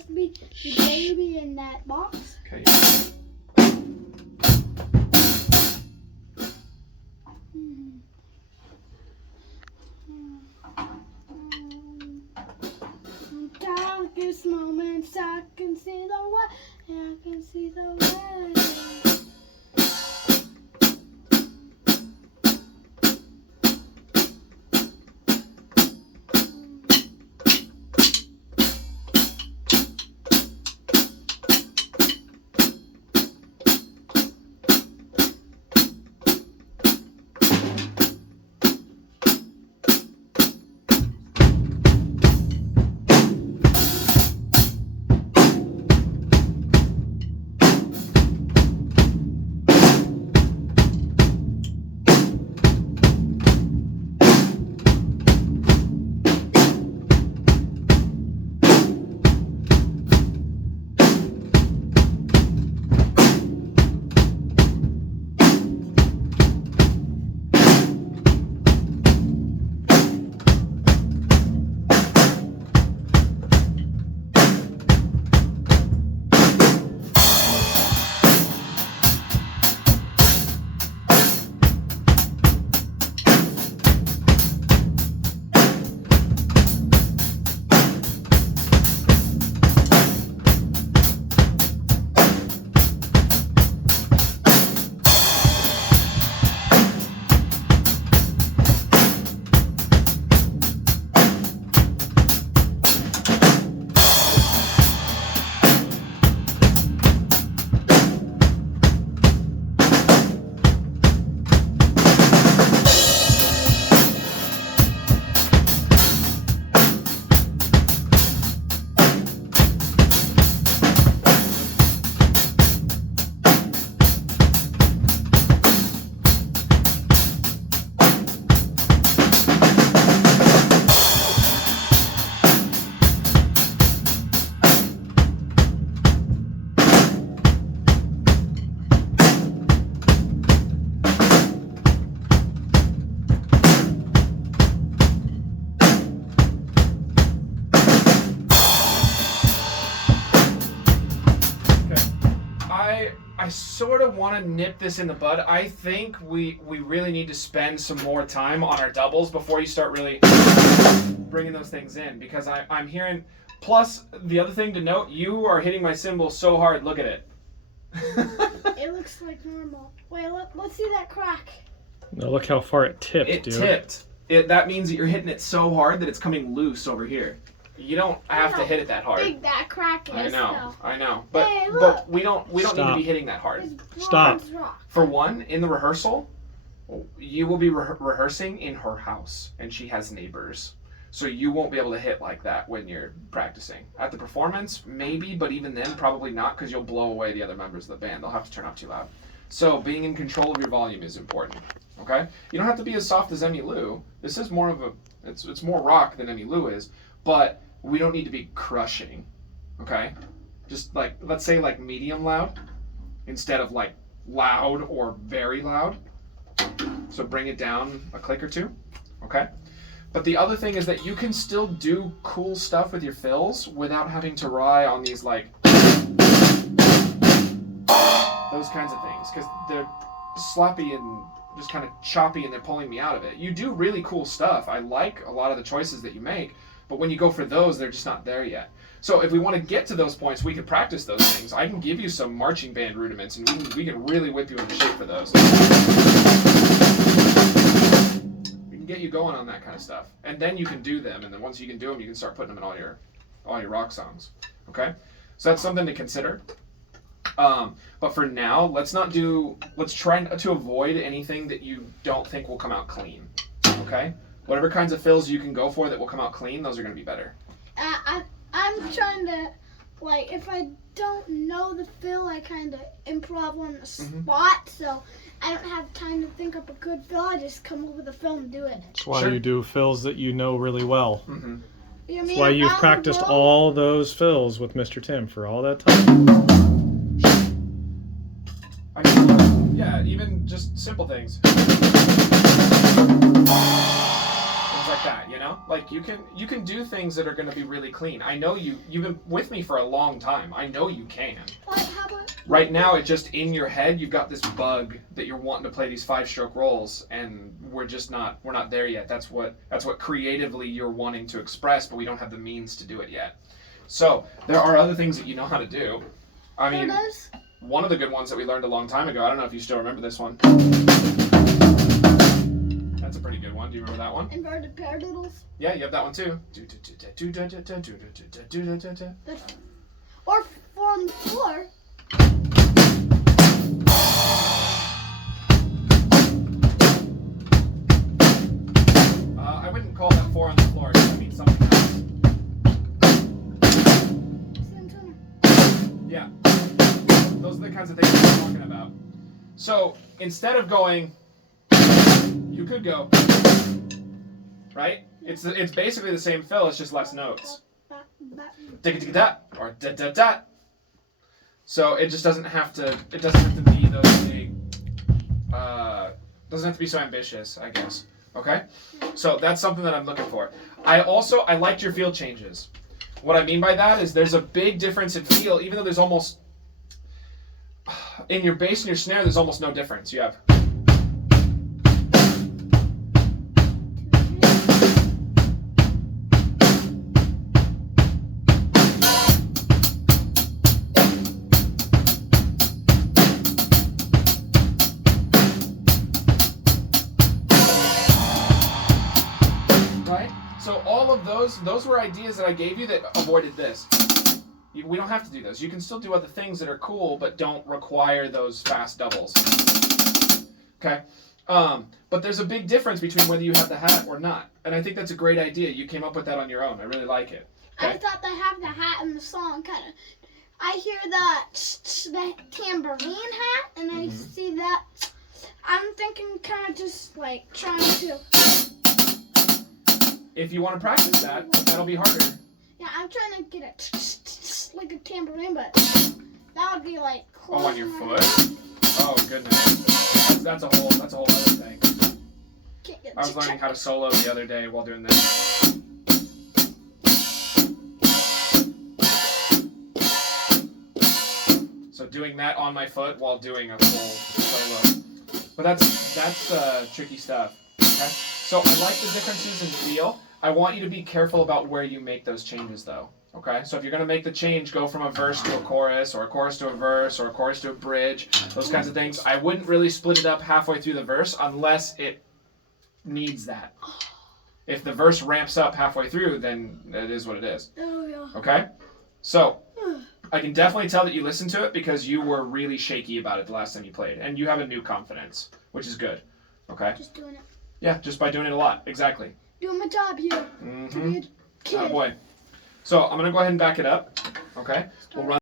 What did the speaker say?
supposed to be the baby in that box. Okay. Darkest moments, I can see the way. I can see the way. I sort of want to nip this in the bud. I think we really need to spend some more time on our doubles before you start really bringing those things in, because I'm hearing. Plus, the other thing to note, you are hitting my cymbal so hard. Look at it. It looks like normal. Wait, let's see that crack. Now look how far it tipped, It dude. tipped. That means that you're hitting it so hard that it's coming loose over here. You don't have to hit it that hard. Big that crack is. I know. But Hey, but look. we don't need to Stop. be hitting that hard. It's Stop. bronze rock. For one, in the rehearsal, you will be rehearsing in her house, and she has neighbors. So you won't be able to hit like that when you're practicing. At the performance, maybe, but even then, probably not, because you'll blow away the other members of the band. They'll have to turn up too loud. So being in control of your volume is important, okay? You don't have to be as soft as Emmylou. This is more of a, it's more rock than Emmylou is, but we don't need to be crushing, okay? Just like, let's say like medium loud, instead of like loud or very loud. So bring it down a click or two, okay? But the other thing is that you can still do cool stuff with your fills without having to rely on these like those kinds of things, because they're sloppy and just kind of choppy and they're pulling me out of it. You do really cool stuff. I like a lot of the choices that you make, but when you go for those, they're just not there yet. So if we want to get to those points, we can practice those things. I can give you some marching band rudiments, and we can really whip you into shape for those. We can get you going on that kind of stuff, and then you can do them. And then once you can do them, you can start putting them in all your rock songs. Okay, so that's something to consider. But for now, let's try to avoid anything that you don't think will come out clean. Okay, whatever kinds of fills you can go for that will come out clean, those are going to be better. I'm trying to, like, if I don't know the fill, I kind of improv on the spot, so I don't have time to think up a good fill. I just come up with a fill and do it. That's why Sure. you do fills that you know really well. Mm-hmm. You That's why you've practiced all those fills with Mr. Tim for all that time. Yeah, even just simple things. Things like that, you know? Like you can do things that are going to be really clean. I know you've been with me for a long time. I know you can. Like, how about... Right now, it just in your head, you've got this bug that you're wanting to play these 5-stroke rolls, and we're not there yet. That's what creatively you're wanting to express, but we don't have the means to do it yet. So there are other things that you know how to do. I mean, one of the good ones that we learned a long time ago. I don't know if you still remember this one. That's a pretty good one. Do you remember that one? Inverted paradiddles. Yeah, you have that one too. Or 4 on the floor. I wouldn't call that 4 on the floor. I mean something else. Yeah. Those are the kinds of things we're talking about. So instead of going, you could go, right? It's basically the same fill, it's just less notes. Da-da-da-da, or da-da-da. So it just doesn't have to be those big, doesn't have to be so ambitious, I guess. Okay? So that's something that I'm looking for. I liked your feel changes. What I mean by that is there's a big difference in feel, even though there's almost, in your bass and your snare, there's almost no difference. You have. Right? So all of those were ideas that I gave you that avoided this. We don't have to do those. You can still do other things that are cool, but don't require those fast doubles. Okay? But there's a big difference between whether you have the hat or not. And I think that's a great idea. You came up with that on your own. I really like it. Okay? I thought they have the hat in the song, kind of. I hear the tambourine hat, and I see that. I'm thinking kind of just like trying to. If you want to practice that, that'll be harder. Yeah, I'm trying to get it like a tambourine, but that would be like. Oh, on your foot? Oh goodness, that's a whole other thing. I was learning how to solo the other day while doing this. So doing that on my foot while doing a full solo. But that's tricky stuff. Okay? So I like the differences in feel. I want you to be careful about where you make those changes though. Okay? So if you're going to make the change, go from a verse to a chorus, or a chorus to a verse, or a chorus to a bridge, those kinds of things. I wouldn't really split it up halfway through the verse unless it needs that. If the verse ramps up halfway through, then it is what it is. Oh, yeah. Okay? So, I can definitely tell that you listened to it because you were really shaky about it the last time you played. And you have a new confidence, which is good. Okay? Just doing it. Yeah, just by doing it a lot. Exactly. Doing my job here. To be a kid. Oh boy. So, I'm going to go ahead and back it up. Okay? We'll run